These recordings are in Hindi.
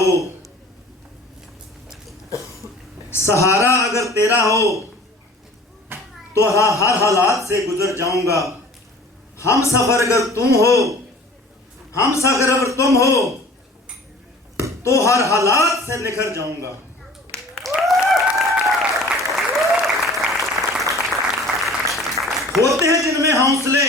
हो, सहारा अगर तेरा हो तो हर हालात से गुजर जाऊंगा। हम सफर अगर तुम हो, हम सफर अगर तुम हो तो हर हालात से निखर जाऊंगा। होते हैं जिनमें हौसले,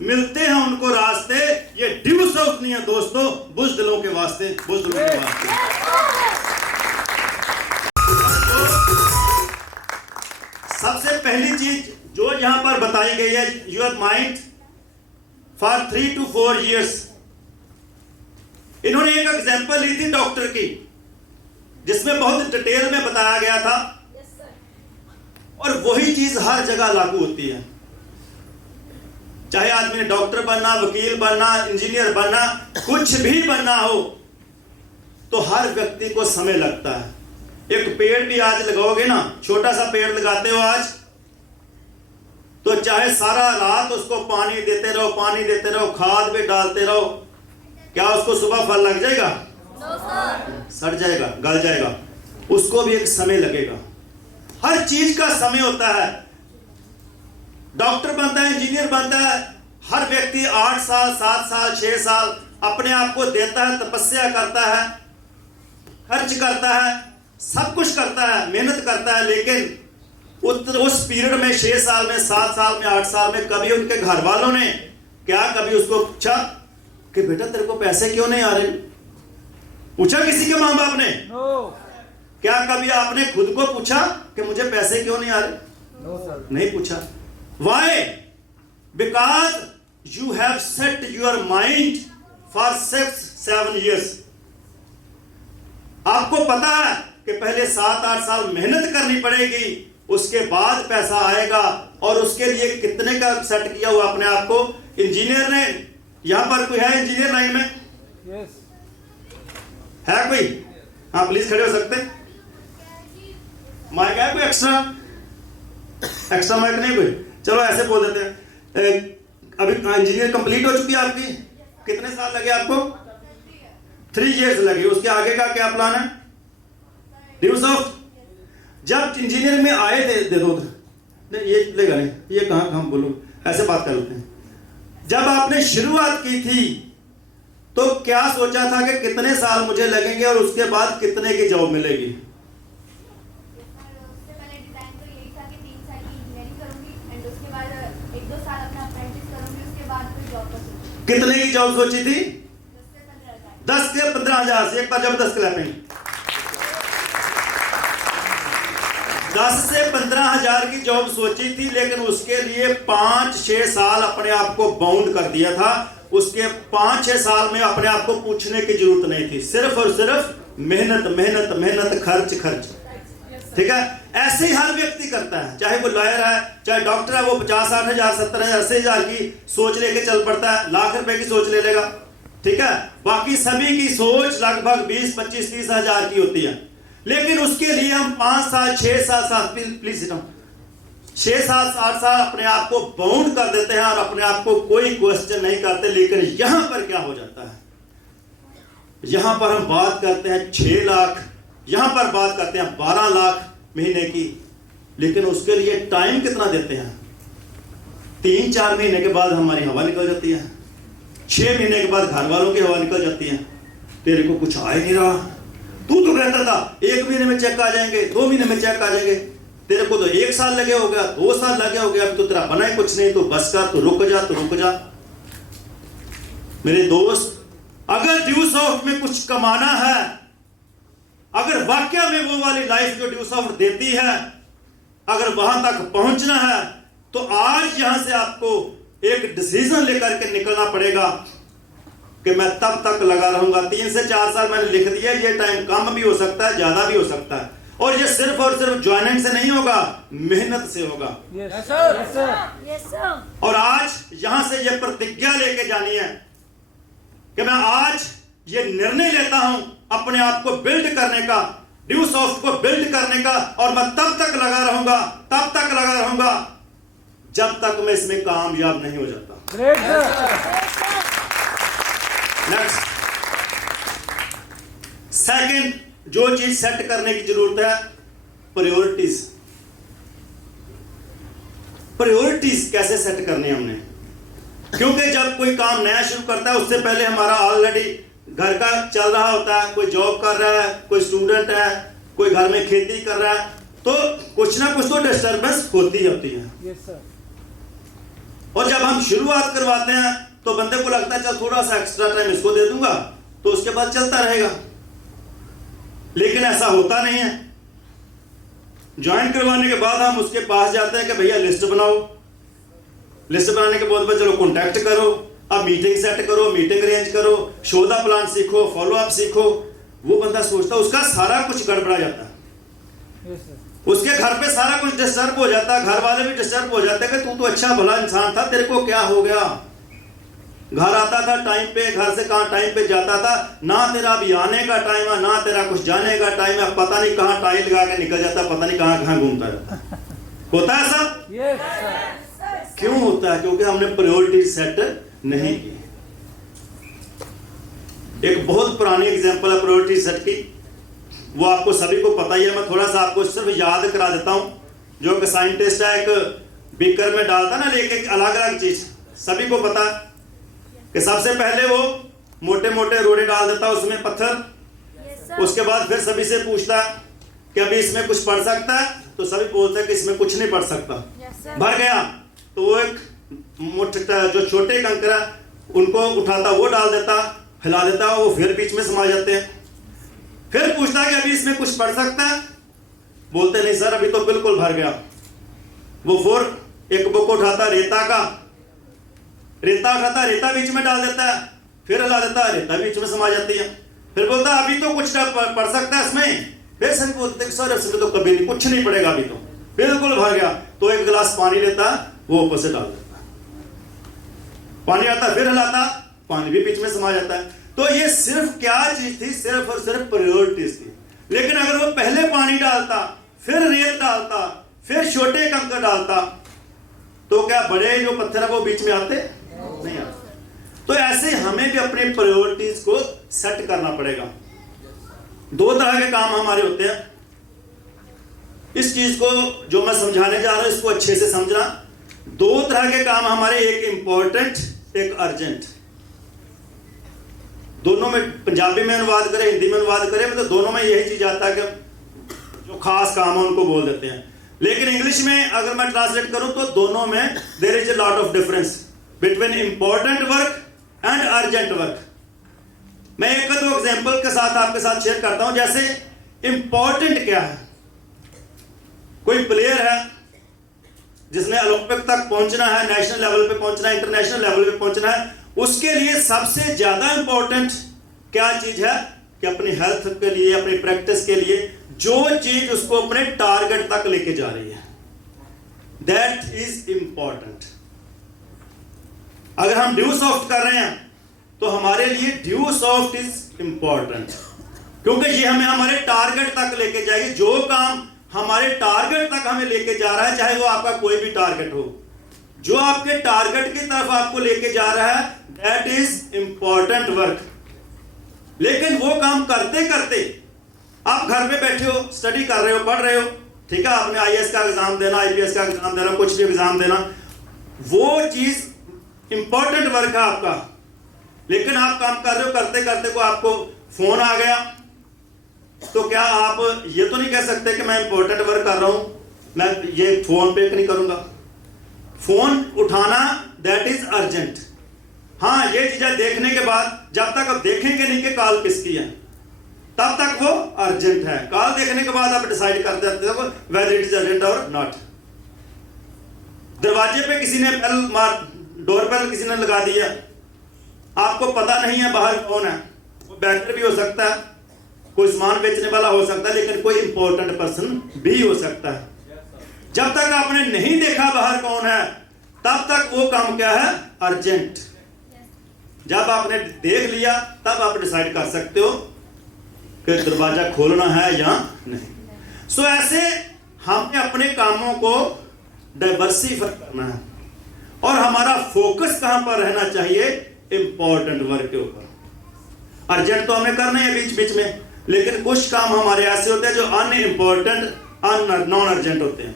मिलते हैं उनको रास्ते, ये ड्यू साउथ नहीं है दोस्तों, बुज़दिलों के वास्ते, बुज़दिलों के वास्ते। सबसे पहली चीज जो यहां पर बताई गई है, your mind for 3 to 4 years। इन्होंने एक एग्जांपल ली थी डॉक्टर की, जिसमें बहुत डिटेल में बताया गया था, और वही चीज हर जगह लागू होती है। चाहे आदमी ने डॉक्टर बनना, वकील बनना, इंजीनियर बनना, कुछ भी बनना हो, तो हर व्यक्ति को समय लगता है। एक पेड़ भी आज लगाओगे ना, छोटा सा पेड़ लगाते हो आज, तो चाहे सारा रात उसको पानी देते रहो, पानी देते रहो, खाद भी डालते रहो, क्या उसको सुबह फल लग जाएगा? सड़ जाएगा, गल जाएगा। उसको भी एक समय लगेगा। हर चीज का समय होता है। डॉक्टर बनता है, इंजीनियर बनता है, हर व्यक्ति 8 साल, 7 साल, 6 साल अपने आप को देता है, तपस्या करता है, खर्च करता है, सब कुछ करता है, मेहनत करता है, लेकिन उस पीरियड में 6 साल में, 7 साल में, 8 साल में कभी उनके घर वालों ने क्या कभी उसको पूछा कि बेटा तेरे को पैसे क्यों नहीं आ रहे? पूछा किसी के मां बाप ने? क्या कभी आपने खुद को पूछा कि मुझे पैसे क्यों नहीं आ रहे? नहीं पूछा। Why? Because you have set your mind for 6-7 years। आपको पता है कि पहले 7-8 साल मेहनत करनी पड़ेगी, उसके बाद पैसा आएगा, और उसके लिए कितने का सेट किया हुआ अपने आप को। इंजीनियर ने, यहां पर कोई है इंजीनियर लाइन में? yes। है कोई? हाँ प्लीज खड़े हो सकते हैं। माइक है कोई एक्स्ट्रा? एक्स्ट्रा माइक नहीं कोई? चलो ऐसे बोल देते हैं। अभी इंजीनियर कंप्लीट हो चुकी है आपकी? कितने साल लगे आपको? 3 years लगे। उसके आगे का क्या प्लान है? Due south. जब इंजीनियर में आए थे, दे दो नहीं, ये लेगा नहीं, ये कहाँ हम बोलो, ऐसे बात कर लेते हैं। जब आपने शुरुआत की थी तो क्या सोचा था कि कितने साल मुझे लगेंगे और उसके बाद कितने की जॉब मिलेगी? कितने की जॉब सोची थी? 10 से 15 हजार से। एक बार जबरदस्त क्लैपिंग। 10 से 15 हजार की जॉब सोची थी, लेकिन उसके लिए 5-6 साल अपने आप को बाउंड कर दिया था। उसके 5-6 साल में अपने आप को पूछने की जरूरत नहीं थी, सिर्फ और सिर्फ मेहनत मेहनत मेहनत, खर्च खर्च। ठीक है, ऐसे ही हर व्यक्ति करता है, चाहे वो लॉयर है, चाहे डॉक्टर है, वो 50-60 हजार, 70 हजार, 80 हजार की सोच लेके चल पड़ता है, लाख रुपए की सोच ले लेगा। ठीक है, बाकी सभी की सोच लगभग 20, 25, 30 हजार की होती है। लेकिन उसके लिए हम 5 साल, 6 साल, प्लीज 6-7-8 साल अपने आप को बाउंड कर देते हैं और अपने आप को कोई क्वेश्चन नहीं करते। लेकिन यहां पर क्या हो जाता है? यहां पर हम बात करते हैं 6 लाख, यहां पर बात करते हैं 12 लाख महीने की, लेकिन उसके लिए टाइम कितना देते हैं? 3-4 महीने के बाद हमारी हवा निकल जाती है, 6 महीने के बाद घर वालों की हवा निकल जाती है। तेरे को कुछ आ ही नहीं रहा, तू तो कहता था 1 महीने में चेक आ जाएंगे, 2 महीने में चेक आ जाएंगे, तेरे को तो 1 साल लगे हो गया, 2 साल लगे हो गया, अब तो तेरा बना ही कुछ नहीं, तो बस कर, तो रुक जा, तो रुक जा। मेरे दोस्त, अगर ड्यू साउथ में कुछ कमाना है, अगर वाकया में वो वाली लाइफ जो ड्यू साउथ देती है, अगर वहां तक पहुंचना है, तो आज यहां से आपको एक डिसीजन लेकर के निकलना पड़ेगा कि मैं तब तक लगा रहूंगा। 3 से 4 साल मैंने लिख दिया, ये टाइम कम भी हो सकता है, ज्यादा भी हो सकता है, और ये सिर्फ और सिर्फ ज्वाइनिंग से नहीं होगा, मेहनत से होगा। yes, sir. Yes, sir. और आज यहां से ये प्रतिज्ञा लेके जानी है कि मैं आज ये निर्णय लेता हूं अपने आप को बिल्ड करने का, ड्यू साउथ को बिल्ड करने का, और मैं तब तक लगा रहूंगा, तब तक लगा रहूंगा जब तक मैं इसमें कामयाब नहीं हो जाता। Great, sir. नेक्स्ट, सेकंड जो चीज सेट करने की जरूरत है, प्रायोरिटीज। प्रायोरिटीज कैसे सेट करनी है हमने, क्योंकि जब कोई काम नया शुरू करता है उससे पहले हमारा ऑलरेडी घर का चल रहा होता है, कोई जॉब कर रहा है, कोई स्टूडेंट है, कोई घर में खेती कर रहा है, तो कुछ ना कुछ तो डिस्टर्बेंस होती है। Yes sir. और जब हम शुरुआत करवाते हैं तो बंदे को लगता है चल थोड़ा सा एक्स्ट्रा टाइम इसको दे दूंगा तो उसके बाद चलता रहेगा, लेकिन ऐसा होता नहीं है। ज्वाइन करवाने के बाद हम उसके पास जाते हैं कि भैया लिस्ट बनाओ, लिस्ट बनाने के बाद चलो कॉन्टैक्ट करो, अब मीटिंग सेट करो, मीटिंग अरेंज करो, शो द प्लान सीखो, फॉलो अप सीखो। वो बंदा सोचता है उसका सारा कुछ गड़बड़ा जाता है। Yes sir. उसके घर पे सारा कुछ डिस्टर्ब हो जाता है, घर वाले भी डिस्टर्ब हो जाते हैं कि तू तो अच्छा भला इंसान था, तेरे को क्या हो गया। घर आता था टाइम पे, घर से कहां टाइम पे जाता था, ना तेरा अभी आने का टाइम है, ना तेरा कुछ जाने का टाइम है, पता नहीं कहां टाइल लगा के निकल जाता, पता नहीं कहां कहां घूमता रहता। होता है ऐसा? Yes sir. क्यों होता है? क्योंकि हमने प्रायोरिटी सेट नहीं की। एक बहुत पुरानी एग्जांपल है प्रायोरिटी सेट की, वो आपको सभी को पता ही है, मैं थोड़ा सा आपको सिर्फ याद करा देता हूं। जो एक साइंटिस्ट है, एक बीकर में डालता ना लेके अलग अलग चीज, सभी को पता है कि सबसे पहले वो मोटे मोटे रोड़े डाल देता उसमें पत्थर, उसके बाद फिर सभी से पूछता कि अभी इसमें कुछ पड़ सकता है, तो सभी बोलते हैं कि इसमें कुछ नहीं पड़ सकता। भर गया तो वो एक जो छोटे कंकड़ है उनको उठाता, वो डाल देता, हिला देता, वो फिर बीच में समा जाते हैं। फिर पूछता कि अभी इसमें कुछ पड़ सकता है, बोलते नहीं सर अभी तो बिल्कुल भर गया। वो फिर एक बुक उठाता रेता का, रेता उठाता, रेता बीच में डाल देता है, फिर हिला देता, रेता बीच में समा जाती है। फिर बोलता अभी तो कुछ पड़ सकता है इसमें, फिर सभी बोलते सर इसमें तो कभी नहीं, कुछ नहीं पड़ेगा, अभी तो बिल्कुल भर गया। तो एक गिलास पानी लेता, वो ऊपर से डाल देता, पानी आता, फिर हिलाता, पानी भी बीच में समा जाता है। तो ये सिर्फ क्या चीज थी? सिर्फ और सिर्फ प्रायोरिटीज थी। लेकिन अगर वो पहले पानी डालता, फिर रेत डालता, फिर छोटे कंकड़ डालता, तो क्या बड़े जो पत्थर है वो बीच में आते? नहीं आते। तो ऐसे हमें भी अपने प्रायोरिटीज को सेट करना पड़ेगा। दो तरह के काम हमारे होते हैं। इस चीज को जो मैं समझाने जा रहा हूं इसको अच्छे से समझना। दो तरह के काम हमारे, एक इंपॉर्टेंट, एक अर्जेंट। दोनों में पंजाबी में अनुवाद करें, हिंदी में अनुवाद करें, मतलब दोनों में यही चीज आता है कि जो खास काम है उनको बोल देते हैं। लेकिन इंग्लिश में अगर मैं ट्रांसलेट करूं तो दोनों में there is a lot of difference between important work and urgent work. मैं एक दो एग्जांपल के साथ आपके साथ शेयर करता हूं। जैसे इंपॉर्टेंट क्या है? कोई प्लेयर है जिसने ओलंपिक तक पहुंचना है, नेशनल लेवल पे पहुंचना है, इंटरनेशनल लेवल पे पहुंचना है, उसके लिए सबसे ज्यादा इंपॉर्टेंट क्या चीज है? कि अपनी हेल्थ के लिए, अपनी प्रैक्टिस के लिए जो चीज उसको अपने टारगेट तक लेके जा रही है, दैट इज इंपॉर्टेंट। अगर हम ड्यू सॉफ्ट कर रहे हैं तो हमारे लिए ड्यू सॉफ्ट इज इंपॉर्टेंट, क्योंकि ये हमें हमारे टारगेट तक लेके जाएगी। जो काम हमारे टारगेट तक हमें लेके जा रहा है, चाहे वो आपका कोई भी टारगेट हो, जो आपके टारगेट की तरफ आपको लेके जा रहा है, दैट इज इंपॉर्टेंट वर्क। लेकिन वो काम करते करते आप घर पे बैठे हो, स्टडी कर रहे हो, पढ़ रहे हो, ठीक है, आपने आईएएस का एग्जाम देना, आईपीएस का एग्जाम देना, कुछ भी एग्जाम देना, वो चीज इंपॉर्टेंट वर्क है आपका। लेकिन आप काम कर रहे हो, करते करते को आपको फोन आ गया, तो क्या आप ये तो नहीं कह सकते कि मैं इंपॉर्टेंट वर्क कर रहा हूं, मैं ये फोन पे नहीं करूंगा। फोन उठाना दैट इज अर्जेंट। हाँ, ये चीजें देखने के बाद जब तक आप देखेंगे नहीं कि कॉल किसकी है, तब तक वो अर्जेंट है। कॉल देखने के बाद आप डिसाइड कर देते हो वेदर इट इज अर्जेंट और नॉट। दरवाजे पे किसी ने बेल मार, डोर बेल किसी ने लगा दिया, आपको पता नहीं है बाहर कौन है, वो बैंकर भी हो सकता है, कोई सामान बेचने वाला हो सकता है, लेकिन कोई इंपॉर्टेंट पर्सन भी हो सकता है। जब तक आपने नहीं देखा बाहर कौन है, तब तक वो काम क्या है? अर्जेंट। जब आपने देख लिया तब आप डिसाइड कर सकते हो कि दरवाजा खोलना है या नहीं। सो ऐसे हमें अपने कामों को डाइवर्सिफाई करना है और हमारा फोकस कहां पर रहना चाहिए? इंपॉर्टेंट वर्क के ऊपर। अर्जेंट तो हमें करना है बीच बीच में, लेकिन कुछ काम हमारे ऐसे होते हैं जो अनइम्पोर्टेंट नॉन अर्जेंट होते हैं।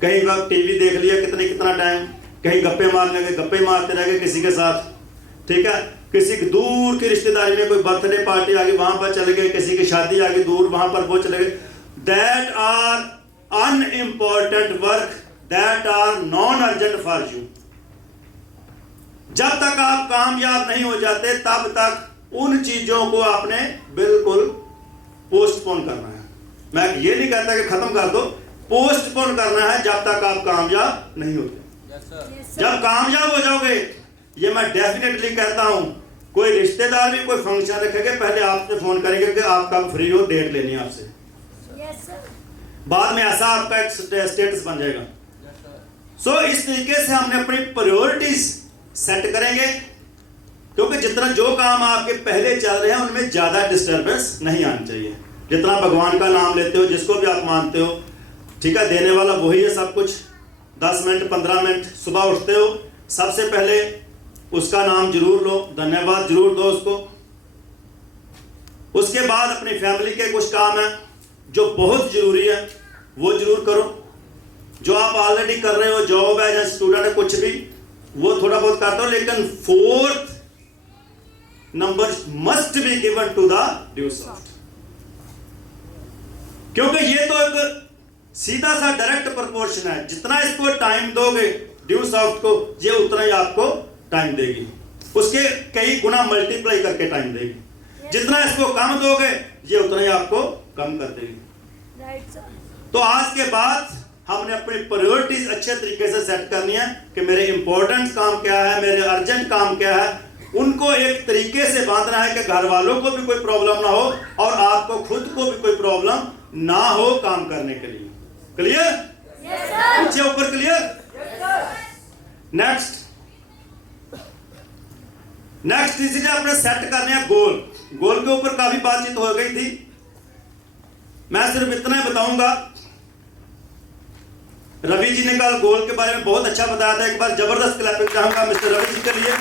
कहीं वक्त टीवी देख लिया कितना टाइम, कहीं गप्पे मारने गए, गप्पे मारते रह गए किसी के साथ, ठीक है, किसी की दूर की रिश्तेदारी में कोई बर्थडे पार्टी आ गई वहां पर चले गए, किसी की शादी आ गई दूर वहां पर वो चले गए। That are unimportant work, that are non urgent for you. जब तक आप कामयाब नहीं हो जाते तब तक उन चीजों को आपने बिल्कुल पोस्टपोन करना है। मैं ये नहीं कहता कि खत्म कर दो, पोस्टपोन करना है जब तक आप कामयाब नहीं होते। जब कामयाब हो जाओगे, ये मैं डेफिनेटली कहता हूं, कोई रिश्तेदार भी कोई फंक्शन रखेंगे पहले आपसे फोन करेंगे कि आप कब फ्री हो, डेट लेनी है आपसे। बाद में ऐसा आपका एक स्टेटस बन जाएगा। सो इस तरीके से हमने अपनी प्रायोरिटीज सेट करेंगे, क्योंकि जितना जो काम आपके पहले चल रहे हैं उनमें ज्यादा डिस्टर्बेंस नहीं आनी चाहिए। जितना भगवान का नाम लेते हो, जिसको भी आप मानते हो, ठीक है, देने वाला वही है सब कुछ। 10 मिनट 15 मिनट सुबह उठते हो, सबसे पहले उसका नाम जरूर लो, धन्यवाद जरूर दो उसको। उसके बाद अपनी फैमिली के कुछ काम है जो बहुत जरूरी है वो जरूर करो। जो आप ऑलरेडी कर रहे हो, जॉब है या स्टूडेंट है, कुछ भी वो थोड़ा बहुत करते हो, लेकिन 4th number must be given to the due soft. क्योंकि ये तो एक सीधा सा डायरेक्ट प्रोपोर्शन है, जितना इसको टाइम दोगे ड्यू सॉफ्ट को, ये उतना ही आपको टाइम देगी, उसके कई गुना मल्टीप्लाई करके टाइम देगी। जितना इसको कम दोगे ये उतना ही आपको कम कर देगी। तो आज के बाद हमने अपनी प्रायोरिटीज अच्छे तरीके से सेट करनी है कि मेरे इंपॉर्टेंट काम क्या है, मेरे अर्जेंट काम क्या है, उनको एक तरीके से बांधना है कि घर वालों को भी कोई प्रॉब्लम ना हो और आपको खुद को भी कोई प्रॉब्लम ना हो काम करने के लिए। क्लियर? नीचे ऊपर क्लियर? नेक्स्ट इसलिए आपने सेट करने हैं गोल। गोल के ऊपर काफी बातचीत हो गई थी, मैं सिर्फ इतना ही बताऊंगा। रवि जी ने कल गोल के बारे में बहुत अच्छा बताया था, एक बार जबरदस्त क्लैपिंग चाहूंगा मिस्टर रवि जी के लिए।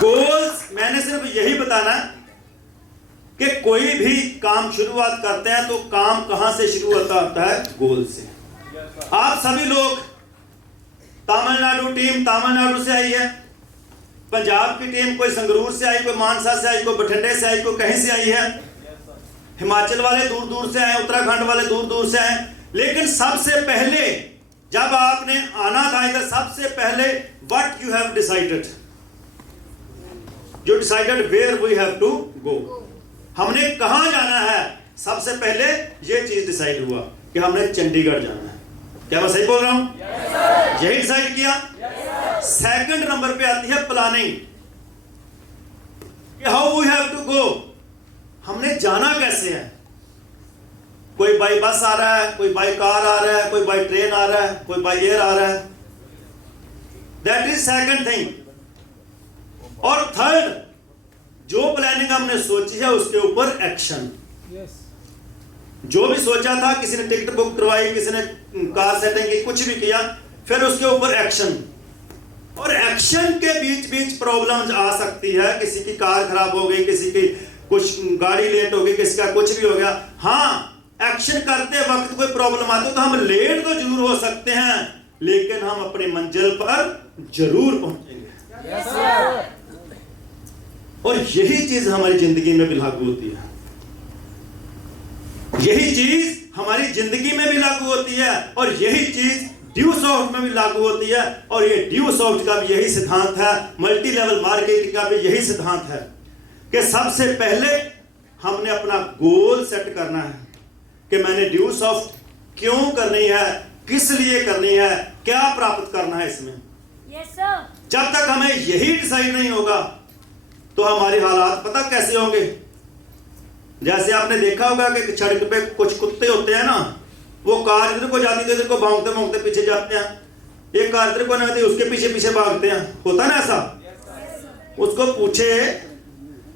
गोल्स मैंने सिर्फ यही बताना कि कोई भी काम शुरुआत करते हैं तो काम कहां से शुरू होता है? गोल से। आप सभी लोग, तमिलनाडु टीम तमिलनाडु से आई है, पंजाब की टीम कोई संगरूर से आई, कोई मानसा से आई, कोई बठिंडे से आई, कोई कहीं से आई है, हिमाचल वाले दूर दूर से आए, उत्तराखंड वाले दूर दूर से आए। लेकिन सबसे पहले जब आपने आना था इधर, सबसे पहले what you have decided, you decided where we have to go, हमने कहां जाना है। सबसे पहले यह चीज डिसाइड हुआ कि हमने चंडीगढ़ जाना है। क्या मैं सही बोल रहा हूं? यही डिसाइड किया। सेकंड नंबर पे आती है planning, how we have to go, हमने जाना कैसे है। कोई बाई बस आ रहा है, कोई बाई कार आ रहा है, कोई बाई ट्रेन आ रहा है, कोई बाई एयर आ रहा है। That is second thing. और थर्ड, जो प्लानिंग हमने सोची है उसके ऊपर एक्शन। जो भी सोचा था, किसी ने टिकट बुक करवाई, किसी ने कार सेटिंग की, कुछ भी किया, फिर उसके ऊपर एक्शन। और एक्शन के बीच बीच प्रॉब्लम्स आ सकती है, किसी की कार खराब हो गई, किसी की कुछ गाड़ी लेट हो गई, किसी का कुछ भी हो गया। हाँ, एक्शन करते वक्त कोई प्रॉब्लम आती है तो हम लेट तो जरूर हो सकते हैं, लेकिन हम अपनी मंजिल पर जरूर पहुंचेंगे। और यही चीज हमारी जिंदगी में भी लागू होती है, यही चीज हमारी जिंदगी में भी लागू होती है, और यही चीज ड्यू सॉफ्ट में भी लागू होती है। और ये ड्यू सॉफ्ट का भी यही सिद्धांत है, मल्टी लेवल मार्केटिंग का भी यही सिद्धांत है कि सबसे पहले हमने अपना गोल सेट करना है कि मैंने ड्यू सॉफ्ट क्यों करनी है, किस लिए करनी है, क्या प्राप्त करना है इसमें। जब तक हमें यही डिसाइड नहीं होगा तो हमारे हालात पता कैसे होंगे। जैसे आपने देखा होगा कि सड़क पे कुछ कुत्ते होते हैं ना, वो कार इधर को जाती है, इधर को भागते भागते पीछे जाते हैं। एक कार इधर को नहीं, उसके पीछे पीछे भागते हैं, होता है ना ऐसा। उसको पूछे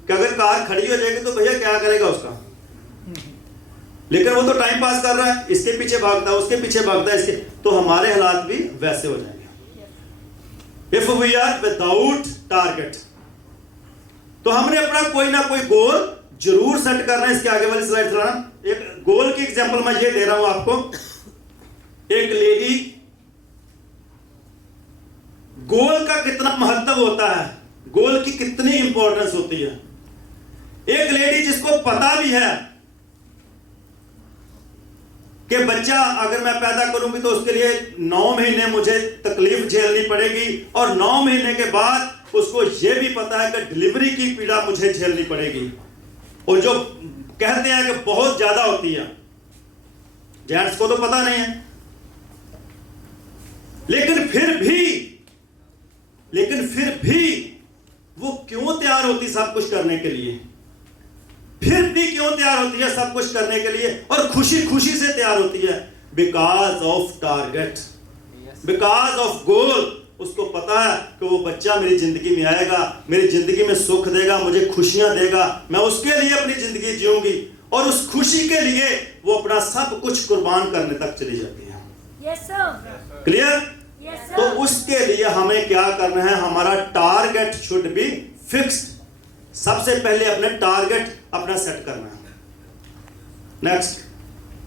कि अगर कार खड़ी हो जाएगी तो भैया क्या करेगा उसका, लेकिन वो तो टाइम पास कर रहा है, इसके पीछे भागता है, उसके पीछे भागता है, इसके। तो हमारे हालात भी वैसे हो जाएंगे। If we are without target, तो हमने अपना कोई ना कोई गोल जरूर सेट करना है। इसके आगे वाली स्लाइड चलाना। एक गोल की एग्जांपल मैं ये दे रहा हूं आपको। एक लेडी, गोल का कितना महत्व होता है, गोल की कितनी इंपॉर्टेंस होती है। एक लेडी जिसको पता भी है कि बच्चा अगर मैं पैदा करूंगी तो उसके लिए 9 महीने मुझे तकलीफ झेलनी पड़ेगी, और 9 महीने के बाद उसको यह भी पता है कि डिलीवरी की पीड़ा मुझे झेलनी पड़ेगी, और जो कहते हैं कि बहुत ज्यादा होती है। जेंट्स को तो पता नहीं है, लेकिन फिर भी वो क्यों तैयार होती सब कुछ करने के लिए, फिर भी क्यों तैयार होती है सब कुछ करने के लिए, और खुशी खुशी से तैयार होती है? Because of target, because of goal. उसको पता है कि वो बच्चा मेरी जिंदगी में आएगा, मेरी जिंदगी में सुख देगा, मुझे खुशियां देगा, मैं उसके लिए अपनी जिंदगी जीऊंगी, और उस खुशी के लिए वो अपना सब कुछ कुर्बान करने तक चली जाती है। Yes, sir. Clear? Yes, sir. तो उसके लिए हमें क्या करना है? हमारा टारगेट शुड बी फिक्स्ड। सबसे पहले अपने टारगेट अपना सेट करना है। नेक्स्ट,